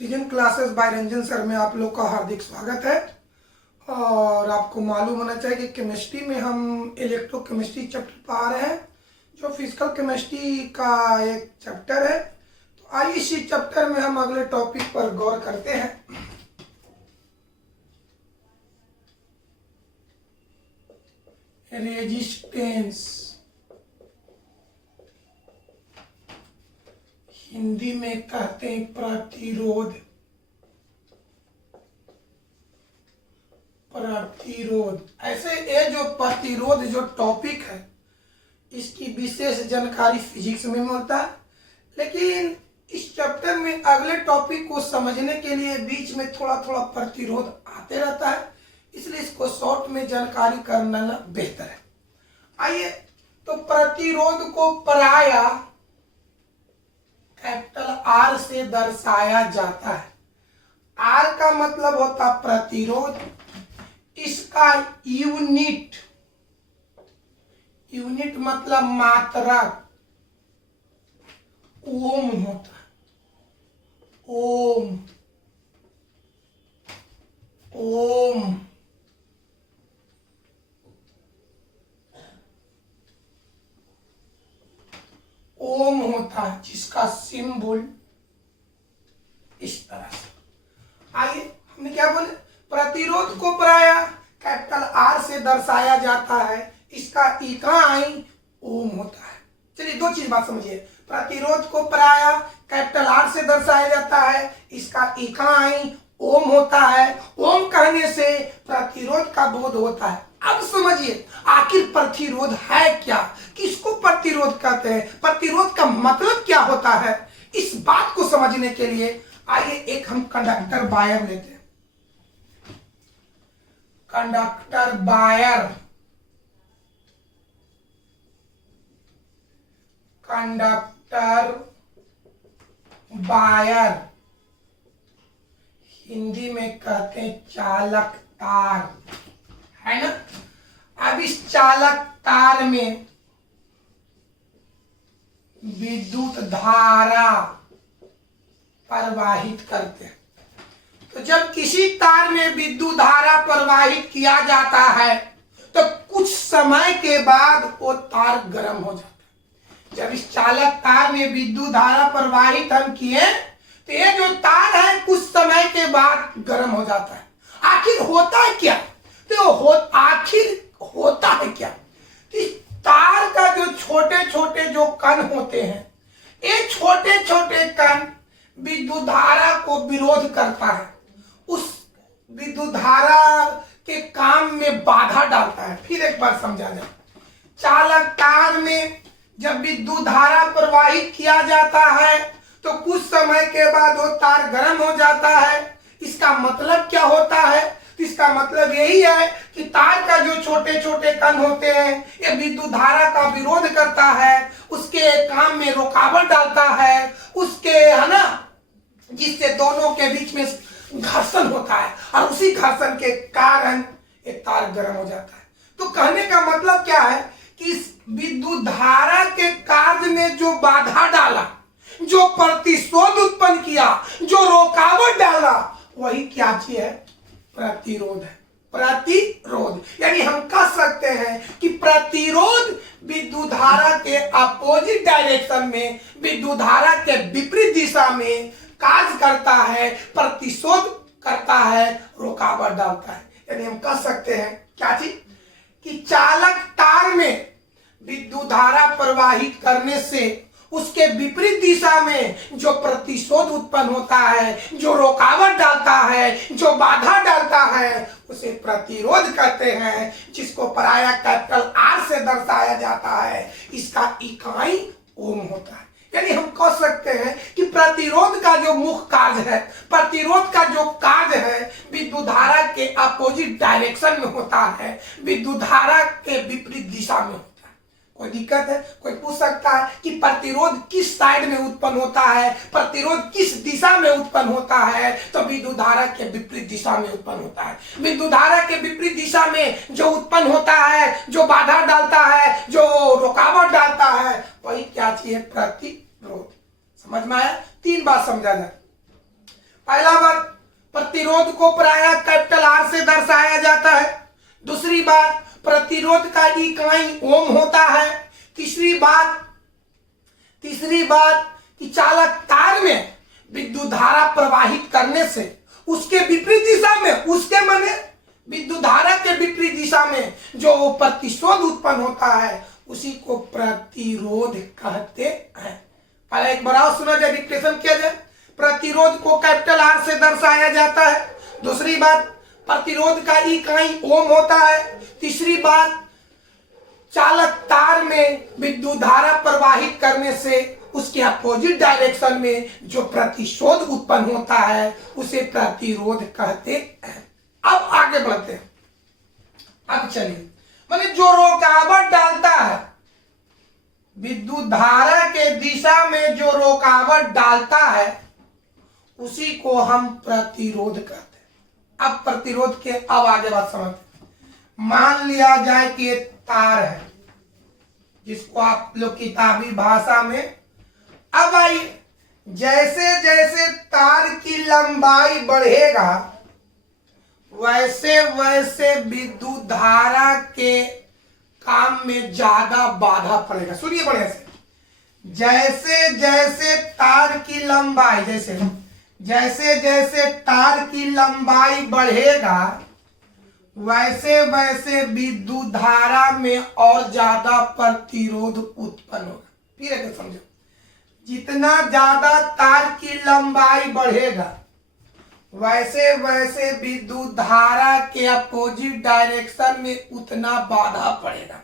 सृजन classes bye Ranjan sir में आप लोग का हार्दिक स्वागत है। और आपको मालूम होना चाहिए कि केमिस्ट्री में हम इलेक्ट्रोकेमिस्ट्री चैप्टर पढ़ा रहे हैं, जो फिजिकल केमिस्ट्री का एक चैप्टर है। तो आइए इसी चैप्टर में हम अगले टॉपिक पर गौर करते हैं। रेजिस्टेंस, हिंदी में कहते हैं प्रतिरोध। ऐसे ये जो प्रतिरोध जो टॉपिक है, इसकी विशेष जानकारी फिजिक्स में मिलता है, लेकिन इस चैप्टर में अगले टॉपिक को समझने के लिए बीच में थोड़ा थोड़ा प्रतिरोध आते रहता है, इसलिए इसको शॉर्ट में जानकारी करना बेहतर है। आइए, तो प्रतिरोध को पराया कैपिटल आर से दर्शाया जाता है। आर का मतलब होता प्रतिरोध, इसका यूनिट मतलब मात्रा ओम होता है। ओम होता है, जिसका सिंबल इस तरह से। आइए, हमने क्या बोले, प्रतिरोध को पराया कैपिटल आर से दर्शाया जाता है, इसका इकाई ओम होता है। चलिए दो चीज बात समझिए, प्रतिरोध को पराया कैपिटल आर से दर्शाया जाता है, इसका इकाई ओम होता है। ओम कहने से प्रतिरोध का बोध होता है। अब समझिए आखिर प्रतिरोध है क्या, किसको प्रतिरोध कहते हैं, प्रतिरोध का मतलब क्या होता है। इस बात को समझने के लिए आइए एक हम कंडक्टर वायर लेते हैं। कंडक्टर वायर हिंदी में कहते हैं चालक तार, है ना। अब इस चालक तार में विद्युत धारा प्रवाहित करते हैं। तो जब किसी तार में विद्युत धारा प्रवाहित किया जाता है, तो कुछ समय के बाद वो तार गर्म हो जाता है। जब इस चालक तार में विद्युत धारा प्रवाहित हम किए, तो ये जो तार है कुछ समय के बाद गर्म हो जाता है। आखिर होता है क्या, तो आखिर होता है क्या, तो इस तार का जो छोटे छोटे जो कण होते हैं, ये छोटे छोटे कण विद्युत धारा को विरोध करता है, उस विद्युत धारा के काम में बाधा डालता है। फिर एक बार समझा जाए, चालक तार में जब विद्युत धारा प्रवाहित किया जाता है, तो कुछ समय के बाद वो तार गर्म हो जाता है। इसका मतलब क्या होता है, इसका मतलब यही है कि तार का जो छोटे छोटे कण होते हैं, ये विद्युत धारा का विरोध करता है, उसके काम में रुकावट डालता है, उसके, है ना, जिससे दोनों के बीच में घर्षण होता है, और उसी घर्षण के कारण एक तार गर्म हो जाता है। तो कहने का मतलब क्या है कि इस विद्युत धारा के कार्य में जो बाधा डाला, जो प्रतिशोध उत्पन्न किया, जो रुकावट डाला, वही क्या चीज है, प्रतिरोध है। प्रतिरोध यानी हम कह सकते हैं कि प्रतिरोध विद्युत धारा के अपोजिट डायरेक्शन में, विद्युत धारा के विपरीत दिशा में कार्य करता है, प्रतिशोध करता है, रुकावट डालता है। यानी हम कह सकते हैं क्या चीज, कि चालक तार में विद्युत धारा प्रवाहित करने से उसके विपरीत दिशा में जो प्रतिशोध उत्पन्न होता है, जो रुकावट डालता है, जो बाधा डालता है, उसे प्रतिरोध कहते हैं, जिसको पराया कैपिटल आर से दर्शाया जाता है, इसका इकाई ओम होता है। यानी हम कह सकते हैं कि प्रतिरोध का जो मुख्य कार्य है, प्रतिरोध का जो कार्य है, विद्युत धारा के अपोजिट डायरेक्शन में होता है, विद्युत धारा के विपरीत दिशा में होता है। कोई दिक्कत है, कोई पूछ सकता है कि प्रतिरोध किस साइड में उत्पन्न होता है, प्रतिरोध किस दिशा में उत्पन्न होता है, तो विद्युत धारा के विपरीत दिशा में उत्पन्न होता है। विद्युत धारा के विपरीत दिशा में जो उत्पन्न होता है, जो बाधा डालता है, जो रुकावट डालता है, वही क्या चीज है, प्रतिरोध। समझ में आया? तीन बात समझा जाए। पहला बात, प्रतिरोध को प्रायः कैपिटल आर से दर्शाया जाता है। दूसरी बात, प्रतिरोध का इकाई ओम होता है। तीसरी बात कि चालक तार में विद्युत धारा प्रवाहित करने से उसके विपरीत दिशा में, उसके माने विद्युत धारा के विपरीत दिशा में जो प्रतिशोध उत्पन्न होता है उसी को प्रतिरोध कहते हैं। पहले एक बार सुना जाए, डिक्टेशन किया जाए। प्रतिरोध को कैपिटल आर से दर्शाया जाता है। दूसरी बात, प्रतिरोध का इकाई ओम होता है। तीसरी बात, चालक तार में विद्युत धारा प्रवाहित करने से उसके अपोजिट डायरेक्शन में जो प्रतिशोध उत्पन्न होता है उसे प्रतिरोध कहते हैं। अब आगे बढ़ते हैं। अब चलिए, माने जो रुकावट डालता है, विद्युत धारा के दिशा में जो रुकावट डालता है उसी को हम प्रतिरोध कहते हैं। अब प्रतिरोध के अब आगे बात समझते हैं। मान लिया जाए कि एक तार है जिसको आप लोग किताबी भाषा में, अब आइए, जैसे जैसे तार की लंबाई बढ़ेगा वैसे वैसे विद्युत धारा के काम में ज्यादा बाधा पड़ेगा। सुनिए बढ़िया से, जैसे जैसे तार की लंबाई, जैसे जैसे तार की लंबाई बढ़ेगा वैसे वैसे विद्युत धारा में और ज्यादा प्रतिरोध उत्पन्न होगा। फिर एक समझो, जितना ज्यादा तार की लंबाई बढ़ेगा वैसे वैसे विद्युत धारा के अपोजिट डायरेक्शन में उतना बाधा पड़ेगा।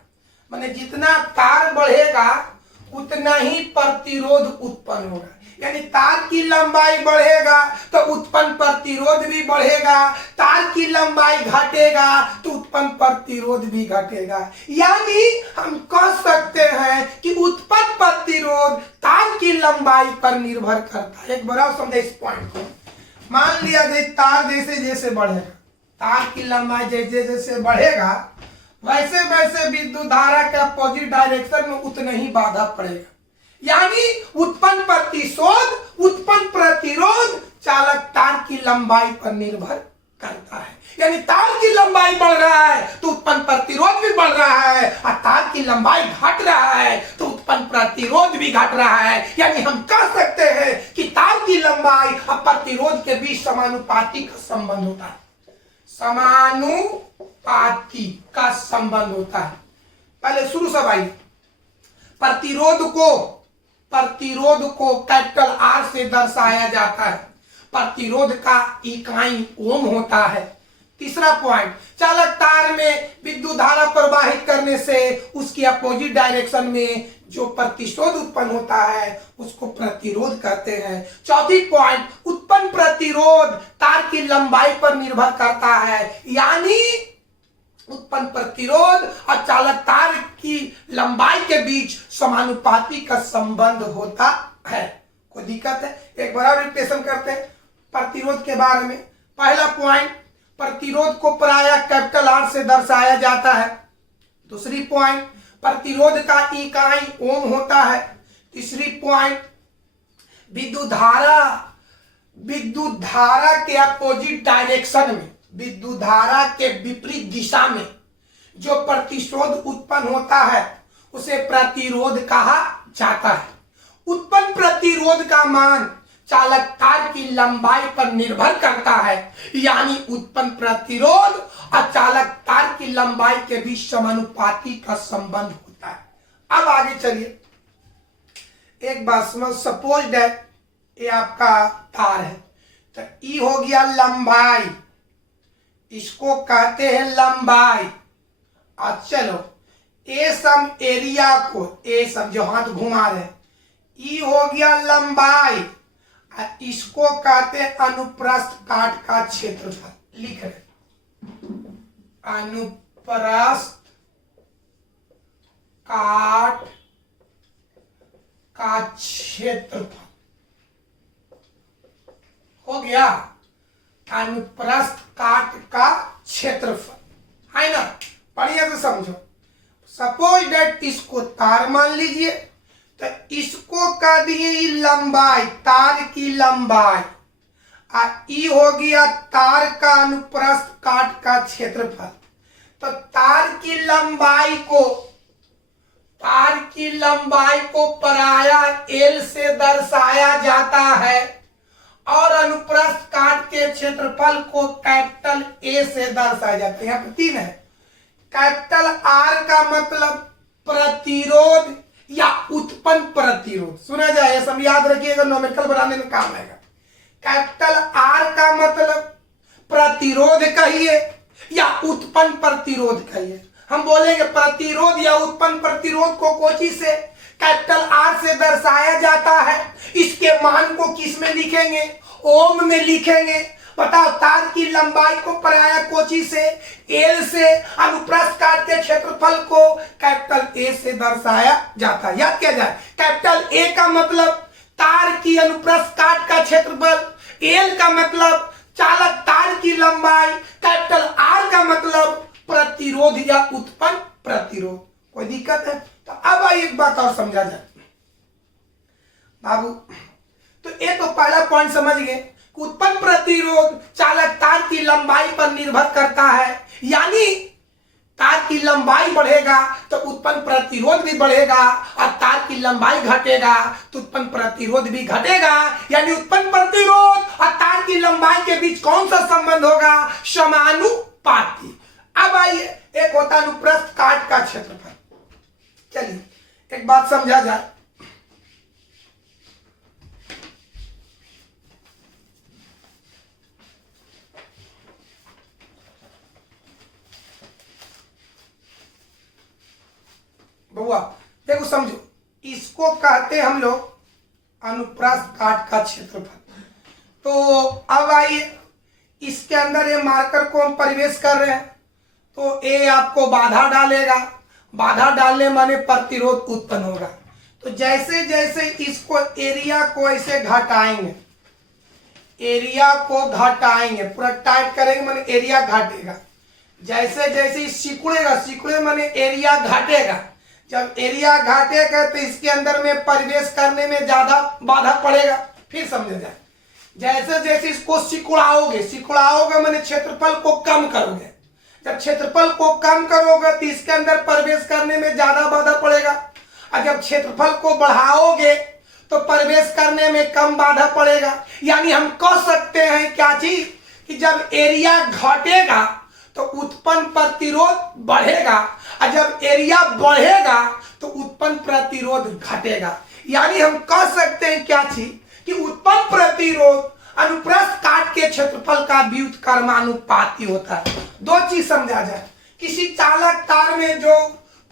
माने जितना तार बढ़ेगा उतना ही प्रतिरोध उत्पन्न होगा। यानी तार की लंबाई बढ़ेगा तो उत्पन्न प्रतिरोध भी बढ़ेगा, तार की लंबाई घटेगा तो उत्पन्न प्रतिरोध भी घटेगा। यानी हम कह सकते हैं कि उत्पन्न प्रतिरोध तार की लंबाई पर निर्भर करता है। एक बड़ा समझे इस पॉइंट को। मान लिया जाए तार जैसे जैसे बढ़ेगा, तार की लंबाई जैसे जैसे बढ़ेगा वैसे वैसे विद्युत धारा के अपोजिट डायरेक्शन में उतना ही बाधा पड़ेगा। यानी उत्पन्न प्रतिशोध, उत्पन्न प्रतिरोध चालक तार की लंबाई पर निर्भर करता है। यानी तार की लंबाई बढ़ रहा है तो उत्पन्न प्रतिरोध भी बढ़ रहा है, और तार की लंबाई घट रहा है तो उत्पन्न प्रतिरोध भी घट रहा है। यानी हम कह सकते हैं कि तार की लंबाई और प्रतिरोध के बीच समानुपाती का संबंध होता है। समानुपाती का संबंध होता है। पहले शुरू से भाई, प्रतिरोध को कैपिटल आर से दर्शाया जाता है। प्रतिरोध का इकाई ओम होता है। तीसरा पॉइंट, चालक तार में विद्युत धारा प्रवाहित करने से उसकी अपोजिट डायरेक्शन में जो प्रतिशोध उत्पन्न होता है उसको प्रतिरोध कहते हैं। चौथी पॉइंट, उत्पन्न प्रतिरोध तार की लंबाई पर निर्भर करता है। यानी उत्पन्न प्रतिरोध और चालक तार की लंबाई के बीच समानुपाती का संबंध होता है। कोई दिक्कत है? एक बार रिपीटेशन करते हैं प्रतिरोध के बारे में। पहला पॉइंट, प्रतिरोध को प्रायः कैपिटल आर से दर्शाया जाता है। दूसरी पॉइंट, प्रतिरोध का इकाई ओम होता है। तीसरी पॉइंट, विद्युत धारा के अपोजिट डायरेक्शन में, विद्युत धारा के विपरीत दिशा में जो प्रतिशोध उत्पन्न होता है उसे प्रतिरोध कहा जाता है। उत्पन्न प्रतिरोध का मान चालक तार की लंबाई पर निर्भर करता है। यानी उत्पन्न प्रतिरोध और चालक तार की लंबाई के बीच समानुपाती का संबंध होता है। अब आगे चलिए, एक बात समझ, सपोज दैट ये आपका तार है, तो ई हो गया लंबाई, इसको कहते हैं लंबाई। अब चलो ए सम एरिया को, ए सम जो हाथ घुमा रहे, ई हो गया लंबाई, इसको कहते हैं अनुप्रस्थ काट का क्षेत्रफल। लिख रहे अनुप्रस्थ काट का क्षेत्रफल हो गया। अनुप्रस्थ काट का क्षेत्रफल है ना, बढ़िया से समझो। सपोज दैट इसको तार मान लीजिए, तो इसको कह दिए लंबाई, तार की लंबाई, ई हो गया तार का अनुप्रस्थ काट का क्षेत्रफल। तो तार की लंबाई को पराया एल से दर्शाया जाता है और अनुप्रस्थ काट के क्षेत्रफल को कैपिटल ए से दर्शाया जाता है। यहाँ पर 3 है। कैपिटल आर का मतलब प्रतिरोध या उत्पन्न प्रतिरोध, सुना जाए, सब याद रखिएगा, न्यूमेरिकल बनाने में काम आएगा। कैपिटल आर का मतलब प्रतिरोध कहिए या उत्पन्न प्रतिरोध कहिए। हम बोलेंगे प्रतिरोध या उत्पन्न प्रतिरोध को कोची से, कैपिटल आर से दर्शाया जाता है। इसके मान को किस में लिखेंगे? ओम में लिखेंगे। बताओ, तार की लंबाई को पराया कोची से, एल से, अनुप्रस्थ काट के क्षेत्रफल को कैपिटल ए से दर्शाया जाता है। याद किया जाए, कैपिटल ए का मतलब तार की अनुप्रस्थ काट का क्षेत्रफल, एल का मतलब चालक तार की लंबाई, कैपिटल आर का मतलब प्रतिरोध या उत्पन्न प्रतिरोध। कोई दिक्कत है? तो अब एक बात और समझा जाए बाबू। तो ये तो पहला पॉइंट समझ गए, उत्पन्न प्रतिरोध चालक तार की लंबाई पर निर्भर करता है, यानी तार की लंबाई बढ़ेगा तो उत्पन्न प्रतिरोध भी बढ़ेगा, और तार की लंबाई घटेगा तो उत्पन्न प्रतिरोध भी घटेगा। यानी उत्पन्न प्रतिरोध और तार की लंबाई के बीच कौन सा संबंध होगा? समानुपाती। अब आइए, एक होता है अनुप्रस्थ काट का क्षेत्रफल। चलिए एक बात समझा जाए। बउआ देखो समझो, इसको कहते हम लोग अनुप्रस्थ काट का क्षेत्रफल। तो अब आइए, इसके अंदर ये मार्कर को हम प्रवेश कर रहे हैं, तो ए आपको बाधा डालेगा, बाधा डालने माने प्रतिरोध उत्पन्न होगा। तो जैसे जैसे इसको एरिया को ऐसे घटाएंगे, एरिया को घटाएंगे, पूरा टाइट करेंगे माने एरिया घटेगा। जैसे जैसे सिकुड़ेगा, सिकुड़े माने एरिया घटेगा। जब एरिया घटेगा तो इसके अंदर में प्रवेश करने में ज्यादा बाधा पड़ेगा। फिर समझे जाए, जैसे जैसे इसको सिकुड़ाओगे, सिकुड़ाओगे माने क्षेत्रफल को कम करोगे। जब क्षेत्रफल को कम करोगे तो इसके अंदर प्रवेश करने में ज्यादा बाधा पड़ेगा, और जब क्षेत्रफल को बढ़ाओगे तो प्रवेश करने में कम बाधा पड़ेगा। यानी हम कह सकते हैं क्या चीज, कि जब एरिया घटेगा तो उत्पन्न प्रतिरोध बढ़ेगा, और जब एरिया बढ़ेगा तो उत्पन्न प्रतिरोध घटेगा। यानी हम कह सकते हैं क्या चीज, कि उत्पन्न प्रतिरोध अनुप्रस्थ काट के क्षेत्रफल का व्युत्क्रमानुपाती होता है। दो चीज समझा जाए, किसी चालक तार में जो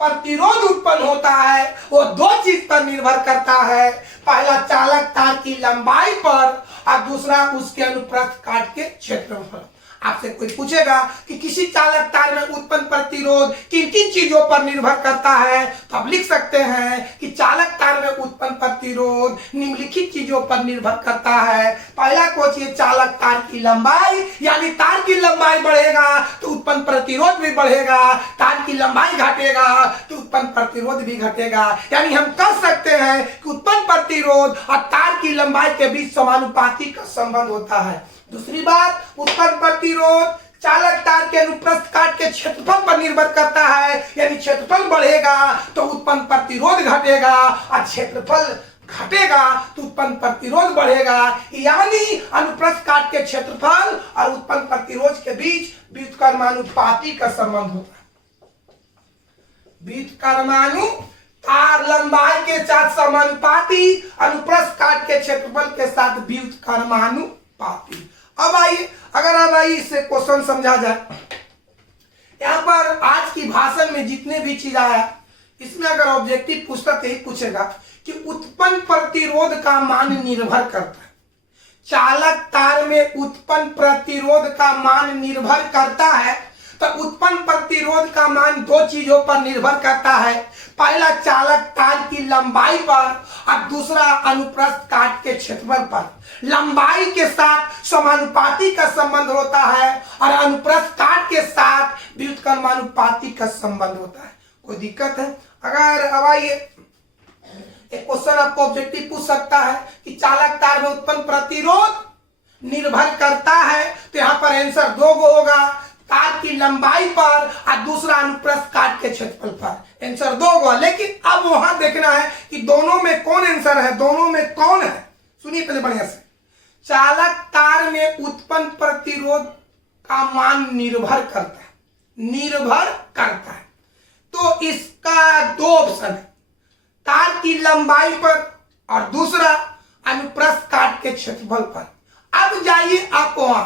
प्रतिरोध उत्पन्न होता है वो दो चीज पर निर्भर करता है। पहला चालक तार की लंबाई पर, और दूसरा उसके अनुप्रस्थ काट के क्षेत्रफल। आपसे कोई पूछेगा कि किसी चालक तार में उत्पन्न प्रतिरोध किन किन चीजों पर निर्भर करता है, तो आप लिख सकते हैं कि चालक तार में उत्पन्न प्रतिरोध निम्नलिखित चीजों पर निर्भर करता है। पहला कोच ये चालक तार की लंबाई, यानी तार की लंबाई बढ़ेगा तो उत्पन्न प्रतिरोध भी बढ़ेगा, तार की लंबाई घटेगा तो उत्पन्न प्रतिरोध भी घटेगा। यानी हम कह सकते हैं कि उत्पन्न प्रतिरोध और तार की लंबाई के बीच समानुपाती का संबंध होता है। दूसरी बात, उत्पन्न प्रतिरोध चालक तार के अनुप्रस्थ काट के क्षेत्रफल पर निर्भर करता है। यानी क्षेत्रफल बढ़ेगा तो उत्पन्न प्रतिरोध घटेगा, और क्षेत्रफल घटेगा तो उत्पन्न प्रतिरोध बढ़ेगा। यानी अनुप्रस्थ काट के क्षेत्रफल और उत्पन्न प्रतिरोध के बीच व्युत्क्रमानुपाती का संबंध होता है। व्युत्क्रमानु तार लंबाई के साथ समानुपाती, अनुप्रस्थ काट के क्षेत्रफल के साथ व्युत्क्रमानुपाती। अब आइए, अगर अब आइए इससे क्वेश्चन समझा जाए। यहां पर आज की भाषण में जितने भी चीज आया, इसमें अगर ऑब्जेक्टिव पूछता तो यही पूछेगा कि उत्पन्न प्रतिरोध का मान निर्भर करता है। चालक तार में उत्पन्न प्रतिरोध का मान निर्भर करता है, तो उत्पन्न प्रतिरोध का मान दो चीजों पर निर्भर करता है। पहला चालक तार की लंबाई पर, और दूसरा अनुप्रस्थ काट के क्षेत्रफल पर। लंबाई के साथ समानुपाती का संबंध होता है, और अनुप्रस्थ काट के साथ व्युत्क्रमानुपाती का संबंध होता है। कोई दिक्कत है? अगर अब आइए, एक क्वेश्चन आपको ऑब्जेक्टिव पूछ सकता है कि चालक तार में उत्पन्न प्रतिरोध निर्भर करता है। तो यहाँ पर आंसर 2 गो होगा, तार की लंबाई पर और दूसरा अनुप्रस्थ काट के क्षेत्रफल पर। आंसर 2 गो। लेकिन अब वहां देखना है कि दोनों में कौन आंसर है, दोनों में कौन है। सुनिए पहले बढ़िया से। चालक तार में उत्पन्न प्रतिरोध का मान निर्भर करता है, निर्भर करता है। तो इसका 2 ऑप्शन है, तार की लंबाई पर और दूसरा अनुप्रस्थ काट के क्षेत्रफल पर। अब जाइए आप वहां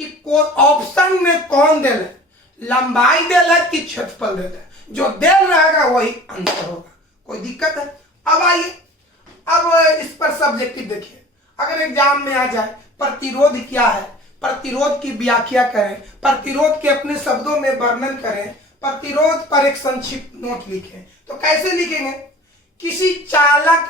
कि ऑप्शन में कौन दे, लंबाई दे कि क्षेत्रफल दे। जो दे रहेगा वही आंसर होगा। कोई दिक्कत है? अब आइए, अब इस पर सब्जेक्टिव देखिए। अगर एग्जाम में आ जाए प्रतिरोध क्या है, प्रतिरोध की व्याख्या करें, प्रतिरोध के अपने शब्दों में वर्णन करें, प्रतिरोध पर एक संक्षिप्त नोट लिखें, तो कैसे लिखेंगे? किसी चालक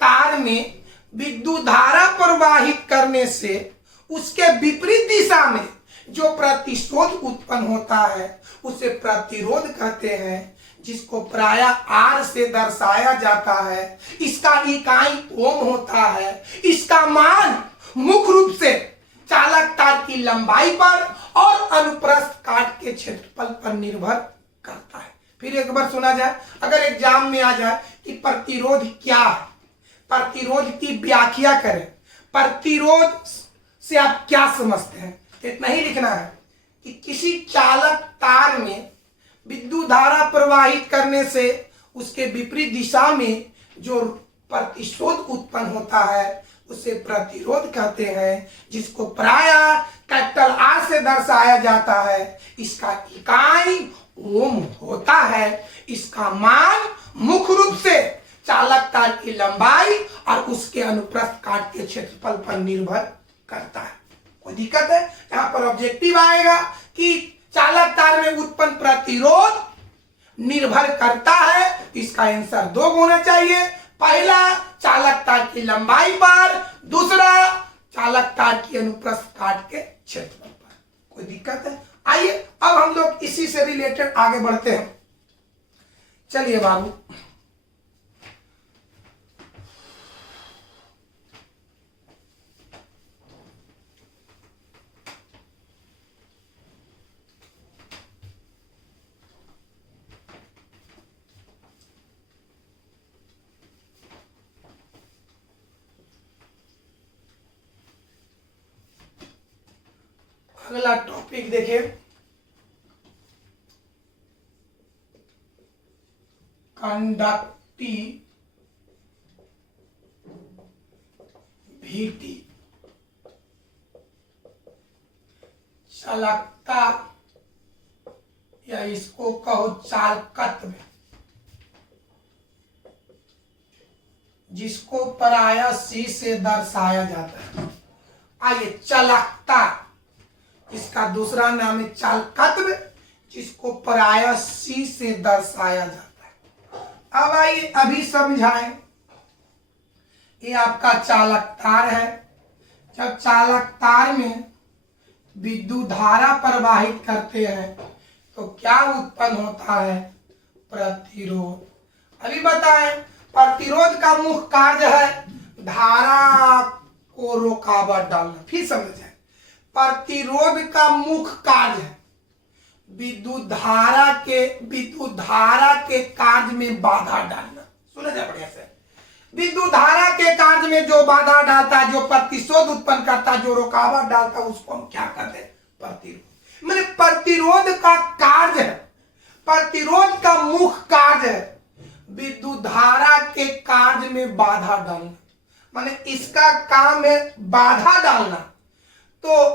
तार में विद्युत धारा प्रवाहित करने से उसके विपरीत दिशा में जो प्रतिरोध उत्पन्न होता है उसे प्रतिरोध कहते हैं, जिसको प्रायः R से दर्शाया जाता है। इसका इकाई ओम होता है। इसका मान मुख्य रूप से चालक तार की लंबाई पर और अनुप्रस्थ काट के क्षेत्रफल पर निर्भर करता है। फिर एक बार सुना जाए, अगर एग्जाम में आ जाए कि प्रतिरोध क्या है, प्रतिरोध की व्याख्या करें, प्रतिरोध से आप क्या समझते हैं, इतना ही लिखना है कि किसी चालक तार में विद्युत धारा प्रवाहित करने से उसके विपरीत दिशा में जो प्रतिरोध उत्पन्न होता है उसे प्रतिरोध कहते हैं, जिसको प्रायः कैपिटल R से दर्शाया जाता है। इसका इकाई ओम होता है। इसका मान मुख्य रूप से चालक तार की लंबाई और उसके अनुप्रस्थ काट के क्षेत्रफल पर निर्भर करता है। कोई दिक्कत है? यहाँ पर ऑब्जेक्टिव आएगा कि चालक तार में उत्पन्न प्रतिरोध निर्भर करता है। इसका आंसर 2 होना चाहिए। पहला चालक तार की लंबाई पर, दूसरा चालक तार की अनुप्रस्थ काट के क्षेत्रफल पर। कोई दिक्कत है? आइए अब हम लोग इसी से रिलेटेड आगे बढ़ते हैं। चलिए बाबू, अगला टॉपिक देखिए, कंडक्टिविटी। चालकता या इसको कहो चालकत्व, जिसको प्रायः C से दर्शाया जाता है। आइए, चालकता, इसका दूसरा नाम है चालकत्व, जिसको प्रायः C से दर्शाया जाता है। अब आइए अभी समझाएं। ये आपका चालक तार है। जब चालक तार में विद्युत धारा प्रवाहित करते हैं तो क्या उत्पन्न होता है? प्रतिरोध। अभी बताएं, प्रतिरोध का मुख्य कार्य है धारा को रुकावट डालना। फिर समझें, प्रतिरोध का मुख्य कार्य है विद्युत धारा के कार्य में बाधा डालना। सुना जाए बढ़िया से। विद्युत धारा के कार्य में जो बाधा डालता है, जो प्रतिरोध उत्पन्न करता है, जो रुकावट डालता है, उसको हम क्या कहते हैं? प्रतिरोध। मैंने प्रतिरोध का कार्य है, प्रतिरोध का मुख्य कार्य है विद्युत धारा के कार्य में बाधा डालना। माने इसका काम है बाधा डालना। तो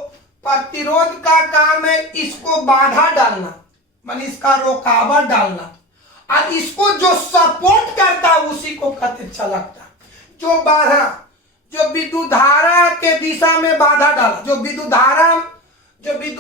प्रतिरोध का काम है इसको बाधा डालना, माने इसका रुकावट डालना, और इसको जो सपोर्ट करता है उसी को कहते चालकता। जो बाधा, जो विद्युत धारा के दिशा में बाधा डाला, जो विद्युत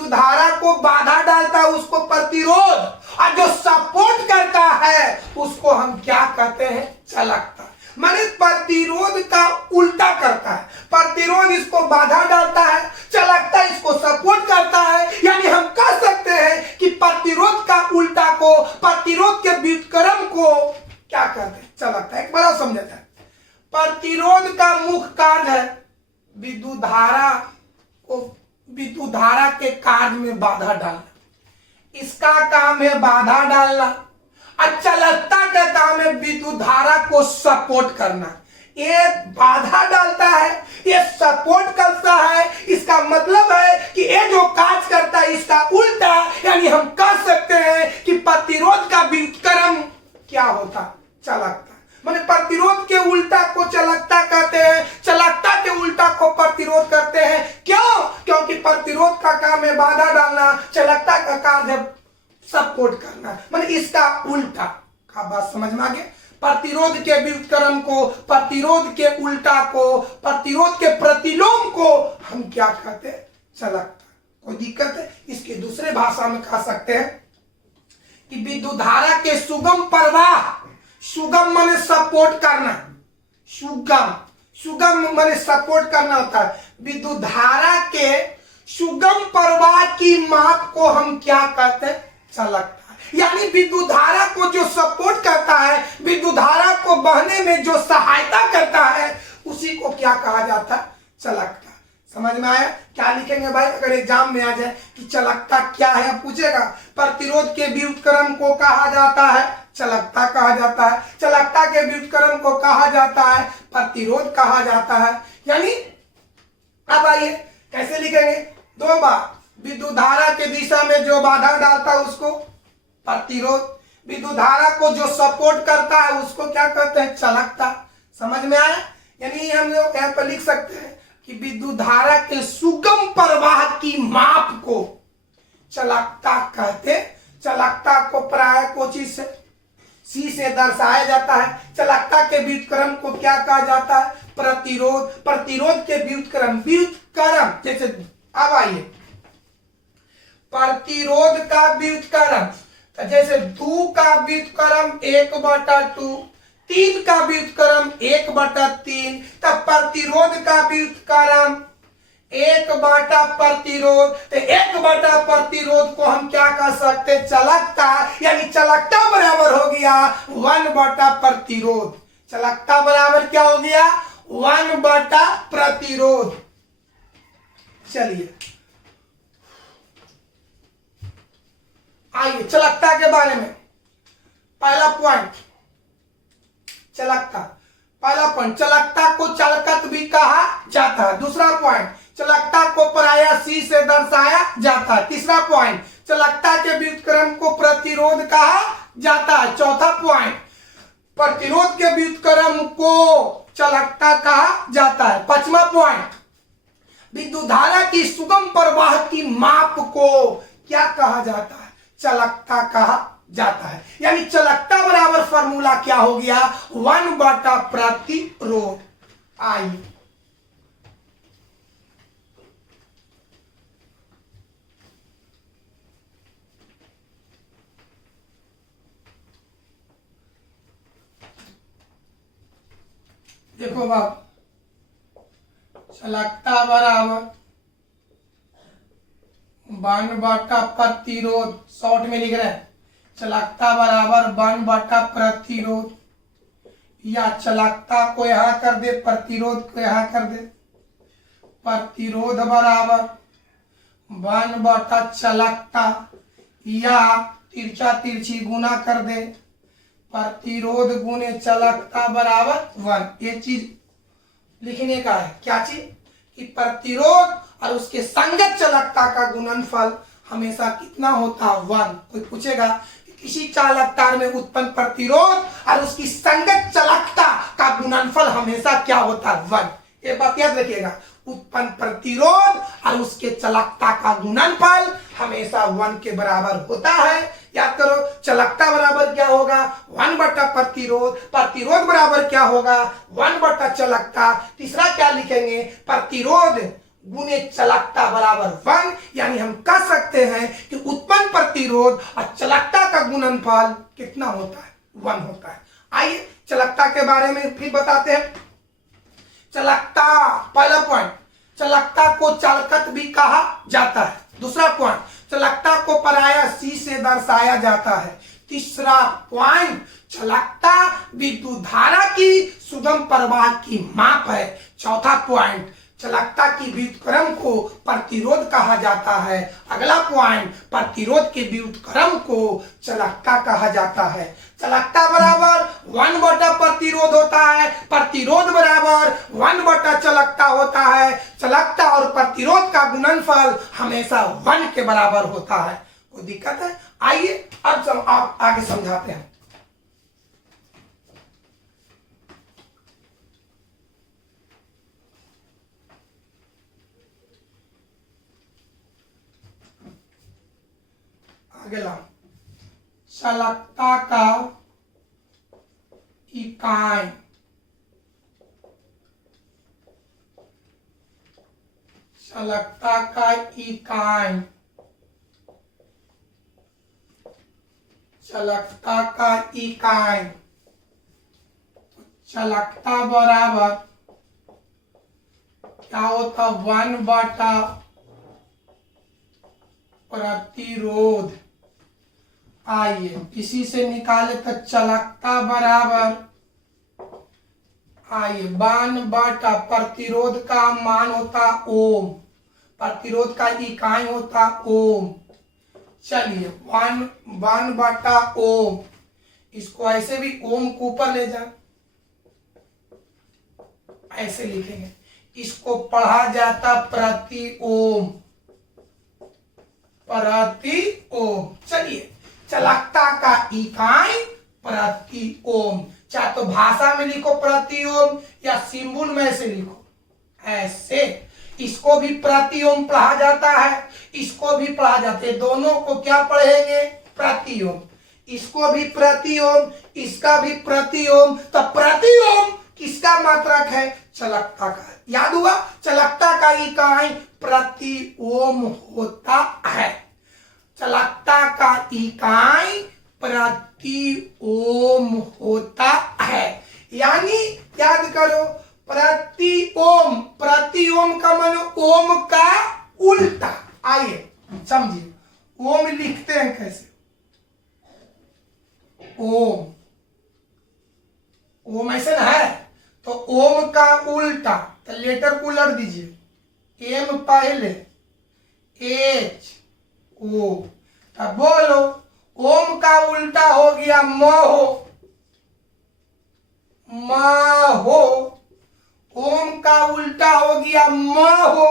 धारा को बाधा डालता है उसको प्रतिरोध, और जो सपोर्ट करता है उसको हम क्या कहते हैं? चालकता। माने प्रतिरोध का उल्टा करता है। प्रतिरोध इसको बाधा डालता है, चालकता इसको सपोर्ट करता है। यानी हम कह सकते हैं कि प्रतिरोध का उल्टा को, प्रतिरोध के व्युत्क्रम को क्या कहते हैं? चालकता। एक बार समझा जाए, प्रतिरोध का मुख्य कार्य है विद्युत धारा के कार्य में बाधा डालना। इसका काम है बाधा डालना। और चालकता का काम है विद्युत धारा को सपोर्ट करना। ये बाधा डालता है, ये सपोर्ट करता है। इसका मतलब है कि ये जो कार्य करता है इसका उल्टा, यानी हम कह सकते हैं कि प्रतिरोध का व्युत्क्रम क्या होता? चालकता। माने प्रतिरोध के उल्टा को चालकता कहते हैं, चालकता के उल्टा को प्रतिरोध करते हैं। क्यों? क्योंकि प्रतिरोध का काम है बाधा डालना, चालकता का कार्य है सपोर्ट करना। माने इसका उल्टा का बात समझ में आ गया? प्रतिरोध के व्युत्क्रम को, प्रतिरोध के उल्टा को, प्रतिरोध के प्रतिलोम को हम क्या कहते हैं? चालकता। कोई दिक्कत है? इसके दूसरे भाषा में कह सकते हैं कि विद्युत धारा के सुगम प्रवाह, सुगम माने सपोर्ट करना, सुगम माने सपोर्ट करना होता है। विद्युत धारा के सुगम प्रवाह की माप को हम क्या कहते हैं? चालकता। यानी विद्युत धारा को जो सपोर्ट करता है, विद्युत धारा को बहने में जो सहायता करता है, उसी को क्या कहा जाता है? चालकता। समझ में आया? क्या लिखेंगे भाई अगर एग्जाम में आ जाए कि चालकता क्या है? पूछेगा। प्रतिरोध के व्युत्क्रम को कहा जाता है चालकता कहा जाता है, चालकता के व्युत्क्रम को कहा जाता है प्रतिरोध कहा जाता है। यानी अब आइए कैसे लिखेंगे? दो बार। विद्युत धारा के दिशा में जो बाधा डालता है उसको प्रतिरोध, विद्युत धारा को जो सपोर्ट करता है उसको क्या कहते हैं? चालकता। समझ में आया? यानी हम लोग यहाँ पर लिख सकते हैं कि विद्युत धारा के सुगम प्रवाह की माप को चालकता कहते। चालकता को प्राय कोचि से सी से दर्शाया जाता है। चालकता के व्युत्क्रम को क्या कहा जाता है? प्रतिरोध। प्रतिरोध के व्युत्क्रम जैसे अब आइए प्रतिरोध का व्युत्क्रम, जैसे 2 का व्युत्क्रम 1/2, 3 का व्युत्क्रम 1/3, तब प्रतिरोध का व्युत्क्रम 1/प्रतिरोध। तो 1/प्रतिरोध को हम क्या कर सकते? चालकता। यानी चालकता बराबर हो गया 1/प्रतिरोध। चालकता बराबर क्या हो गया? 1/प्रतिरोध। चलिए आइए चालकता के बारे में। पहला पॉइंट चालकता। पहला पॉइंट चालकता को चालकत्व भी कहा जाता है। दूसरा पॉइंट चालकता को प्रायः सी से दर्शाया जाता है। तीसरा पॉइंट चालकता के व्युत्क्रम को प्रतिरोध कहा जाता है। चौथा पॉइंट प्रतिरोध के व्युत्क्रम को चालकता कहा जाता है। पांचवा पॉइंट विद्युत धारा की सुगम प्रवाह की माप को क्या कहा जाता है? चालकता कहा जाता है। यानी चालकता बराबर फॉर्मूला क्या हो गया? 1/प्रतिरोध। आइए देखो बाप, चालकता बराबर 1/प्रतिरोध। शॉर्ट में लिख रहे हैं चालकता बराबर 1/प्रतिरोध, या चालकता को यहां कर दे, प्रतिरोध को यहां कर दे। प्रतिरोध बराबर 1/चालकता, या तिरछा तिरछी गुना कर दे। प्रतिरोध गुने चालकता बराबर 1। ये चीज लिखने का है। क्या चीज? कि प्रतिरोध और उसके संगत चालकता का गुणनफल हमेशा कितना होता है? 1। कोई पूछेगा कि किसी चालक तार में उत्पन्न प्रतिरोध और उसकी संगत चालकता का गुणनफल हमेशा क्या होता है? 1। ये बात याद रखिएगा। उत्पन्न प्रतिरोध और उसके चालकता का गुणनफल हमेशा 1 के बराबर होता है। याद करो, चालकता बराबर क्या होगा? 1/प्रतिरोध। प्रतिरोध बराबर क्या होगा? 1/चालकता। तीसरा क्या लिखेंगे? प्रतिरोध गुने चालकता बराबर 1। यानी हम कह सकते हैं कि उत्पन्न प्रतिरोध और चालकता का गुणनफल कितना होता है? 1 होता है। आइए चालकता के बारे में फिर बताते हैं। चालकता, पहला पॉइंट चालकता को चालकत्व भी कहा जाता है। दूसरा पॉइंट चालकता को प्रायः सी से दर्शाया जाता है। तीसरा पॉइंट, चालकता विद्युत धारा की सुगम प्रवाह की माप है। चौथा पॉइंट, चालकता की विद्युत क्रम को प्रतिरोध कहा जाता है। अगला पॉइंट, प्रतिरोध के विद्युत क्रम को चालकता कहा जाता है। चालकता बराबर 1 प्रतिरोध होता है, प्रतिरोध बराबर 1 चालकता होता है। चालकता और प्रतिरोध का गुणनफल हमेशा 1 के बराबर होता है। कोई दिक्कत है? आइए अब आप आगे समझाते हैं। अगला, चालकता का इकाई, चालकता का इकाई, चालकता का इकाई, चालकता बराबर क्या होता? 1 प्रतिरोध। आइए इसी से निकाले तो चालकता बराबर, आइए 1 प्रतिरोध का मान होता ओम, प्रतिरोध का इकाई होता ओम। चलिए 1 ओम, इसको ऐसे भी ओम को ऊपर ले जा, ऐसे लिखेंगे। इसको पढ़ा जाता प्रति ओम, प्रति ओम। चलिए, चालकता का इकाई प्रति ओम, चाहे तो भाषा में लिखो प्रति ओम या सिंबल में ऐसे लिखो, ऐसे। इसको भी प्रति ओम पढ़ा जाता है, इसको भी पढ़ा जाता है। दोनों को क्या पढ़ेंगे? प्रति ओम। इसको भी प्रति ओम, इसका भी प्रति ओम। तो प्रति ओम किसका मात्रक है? चालकता का। याद हुआ? चालकता का इकाई प्रति ओम होता है। चालकता का इकाई प्रति ओम होता है। यानी याद करो, प्रति ओम का मान ओम का उल्टा। आइए समझिए, ओम लिखते हैं कैसे? ओम ऐसे ना है, तो ओम का उल्टा, तो लेटर को उलट दीजिए। एम पहले, एच ओ, तब बोलो ओम का उल्टा हो गया महो, महो। ओम का उल्टा हो गया महो,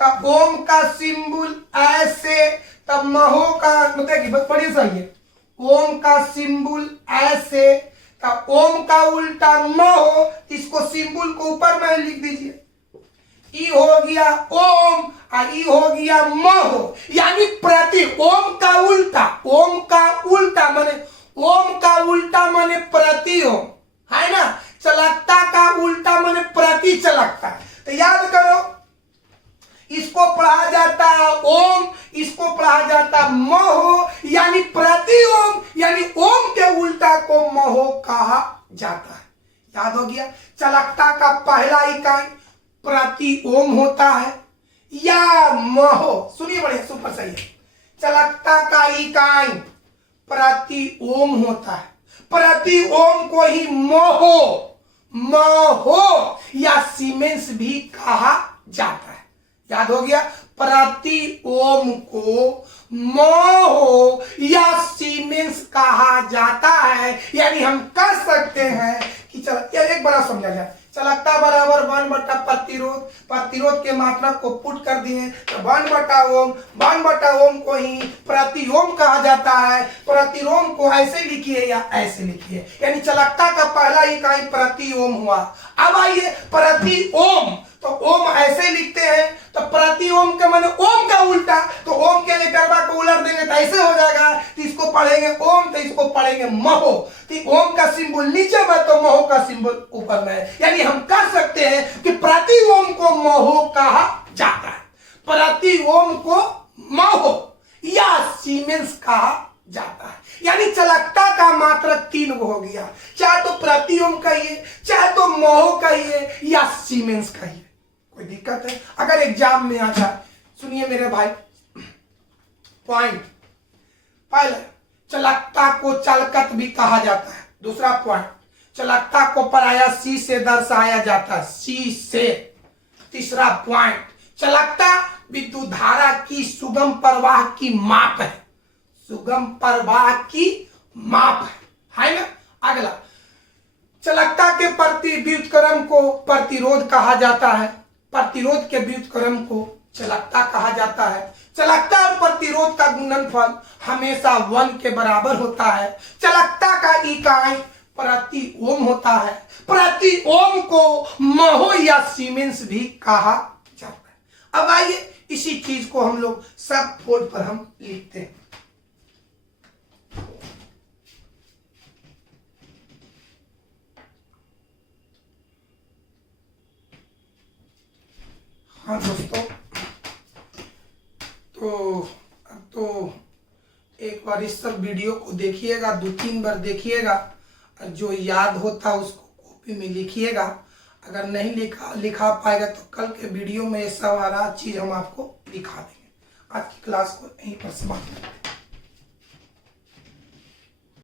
तब ओम का सिंबल ऐसे, तब महो का मतलब बड़ी सही है। ओम का सिंबल ऐसे, तब ओम का उल्टा महो, इसको सिंबल को ऊपर में लिख दीजिए। ई हो गया ओम और ई हो गया महो, यानी प्रति ओम का उल्टा, ओम का उल्टा माने, ओम का उल्टा माने प्रति ओम, है ना। चालकता का उल्टा माने प्रति चालकता। तो याद करो, इसको पढ़ा जाता ओम, इसको पढ़ा जाता महो, यानी प्रति ओम, यानी ओम के उल्टा को महो कहा जाता है। याद हो गया? चालकता का पहला इकाई प्रति ओम होता है या महो। सुनिए बढ़िया, सुपर सही है। चालकता का इकाई प्रति ओम होता है, प्रति ओम को ही महो, महो या सीमेंस भी कहा जाता है। याद हो गया? प्रति ओम को महो या सीमेंस कहा जाता है। यानी हम कह सकते हैं कि चलो एक बार समझा जाए, चालकता बराबर 1 प्रतिरोध, प्रतिरोध के मात्रक को पुट कर दिए तो 1 ओम को ही प्रति ओम कहा जाता है। प्रति ओम को ऐसे लिखिए या ऐसे लिखिए, यानी चालकता का पहला इकाई प्रति ओम हुआ। अब आइए प्रति ओम, तो ओम ऐसे लिखते हैं, तो प्रति ओम का माने ओम का उल्टा, तो ओम के लेटरवा को उलट देंगे तो ऐसे हो जाएगा। तो इसको पढ़ेंगे ओम, तो इसको पढ़ेंगे महो। तो ओम का सिंबल नीचे में तो महो का सिंबल ऊपर में, यानी हम कह सकते हैं कि प्रति ओम को महो कहा जाता है, प्रति ओम को महो या सीमेंस कहा जाता है। यानी चालकता का मात्रक 3 हो गया, चाहे तो प्रति ओम कहिए, चाहे तो महो कहिए या सीमेंस कहिए। कोई दिक्कत है? अगर एग्जाम में आ जाए, सुनिए मेरे भाई, पॉइंट पहले, चलकता को चलकत भी कहा जाता है। दूसरा पॉइंट, चलकता को प्रायः सी से दर्शाया जाता है, सी से। तीसरा पॉइंट, चलकता विद्युत धारा की सुगम प्रवाह की माप है, सुगम प्रवाह की माप है ना। अगला, चलकता के प्रति व्युत्क्रम को प्रतिरोध कहा जाता है, प्रतिरोध के व्युत्क्रम को चलकता कहा जाता है। चलकता और प्रतिरोध का गुणनफल हमेशा 1 के बराबर होता है। चलकता का इकाई प्रति ओम होता है। प्रति ओम को महो या सीमेंस भी कहा जाता है। अब आइए इसी चीज को हम लोग सब बोर्ड पर हम लिखते हैं। हाँ दोस्तों, अब तो एक बार इस सब वीडियो को देखिएगा, 2-3 बार देखिएगा, जो याद होता है उसको कॉपी में लिखिएगा। अगर नहीं लिखा पाएगा तो कल के वीडियो में ये सारा चीज हम आपको दिखा देंगे। आज की क्लास को यहीं पर समाप्त करते हैं।